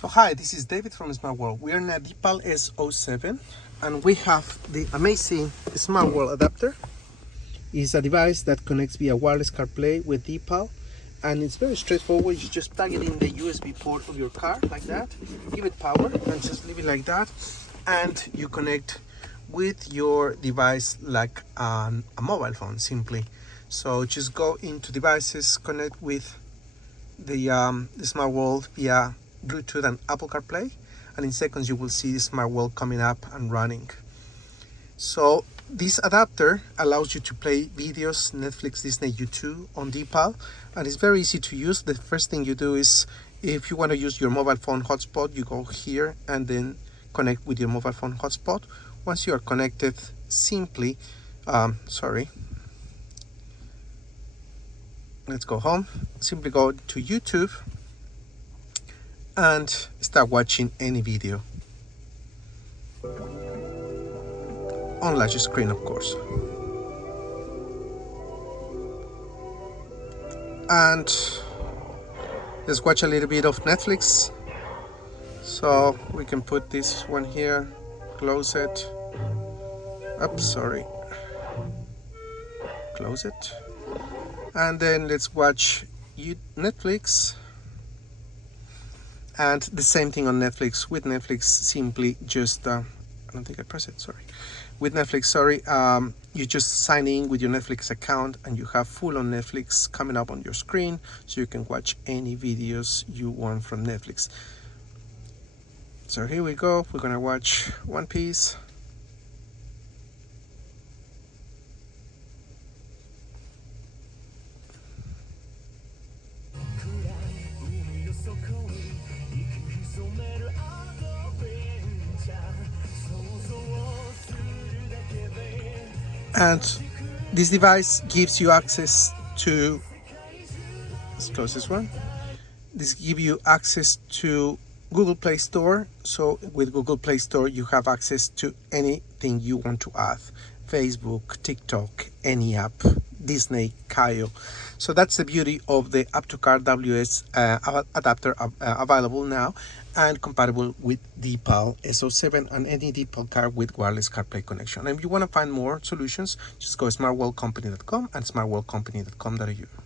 So hi, this is David from Smartworld. We are in a Deepal S07 and we have the amazing Smartworld adapter. It's a device that connects via wireless CarPlay with Deepal, and it's very straightforward. You just plug it in the USB port of your car like that, give it power and just leave it like that, and you connect with your device like a mobile phone simply. So just go into devices, connect with the Smartworld via Bluetooth and Apple CarPlay, and in seconds you will see the Smartworld coming up and running. So this adapter allows you to play videos, Netflix, Disney, YouTube on Deepal, and it's very easy to use. The first thing you do is, if you want to use your mobile phone hotspot, you go here and then connect with your mobile phone hotspot. Once you are connected, simply let's go home. Simply go to YouTube and start watching any video on large screen, of course. And let's watch a little bit of Netflix. So we can put this one here, close it. Oops, sorry. Close it. And then let's watch Netflix. And the same thing on Netflix. With Netflix, simply just I don't think I press it, sorry. With Netflix, you just sign in with your Netflix account and you have full on Netflix coming up on your screen, so you can watch any videos you want from Netflix. So here we go, we're gonna watch One Piece. And this device gives you access to, let's close this one. This gives you access to Google Play Store. So with Google Play Store, you have access to anything you want to add. Facebook, TikTok, any app, Disney, Kyle. So that's the beauty of the App2Car WS adapter available now and compatible with Deepal S07 and any Deepal car with wireless CarPlay connection. And if you want to find more solutions, just go to smartworldcompany.com and smartworldcompany.com.au.